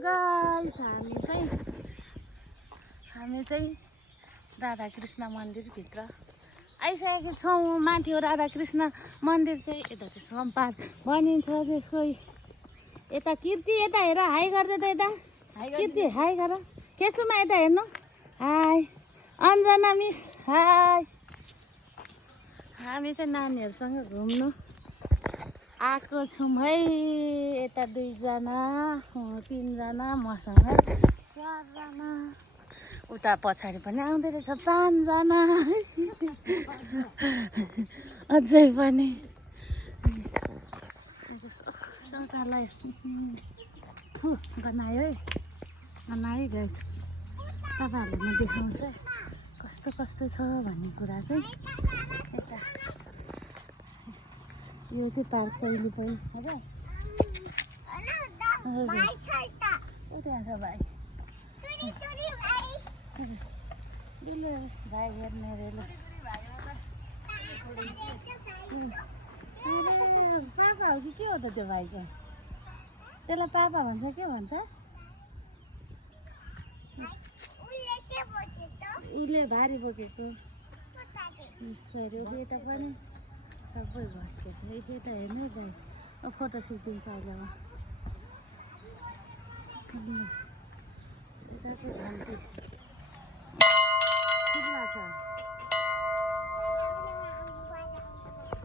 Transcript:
Guys हामी चाहिँ राधाकृष्ण मन्दिरभित्र आइसकेको छौँ। माथि राधाकृष्ण मन्दिर चाहिँ यता चाहिँ सम्पाद बनिन्छ त्यसको यता कीर्ति यता हेर हाई गर्दै त यता कीर्ति हाई गर केसुमा यता हेर्नु हाई अन्जना मिस हाई। हामी चाहिँ नानीहरूसँग घुम्नु आएको छौँ है। यता 2 जना 3 जना मसँग 4 जना उता पछाडि पनि आउँदै रहेछ 5 जना अझै पनि शौचालय बनायो है बनायो गाइस। तपाईँहरूले म देखाउँछु कस्तो कस्तो छ भन्ने कुरा चाहिँ। यता यो चाहिँ पार्क पहिले पनि हजुर त्यहाँ छ भाइ भाइ हेर्ने रेलो पापा हो कि के हो त त्यो भाइको? त्यसलाई पापा भन्छ के भन्छ? उसले भारी बोकेको सरी यता पनि सबै भत्केको छ। यता हेर्नु गाइस फोटो खिचिदिन्छ अहिले म। यता चाहिँ घन्टी खुल्ला छ।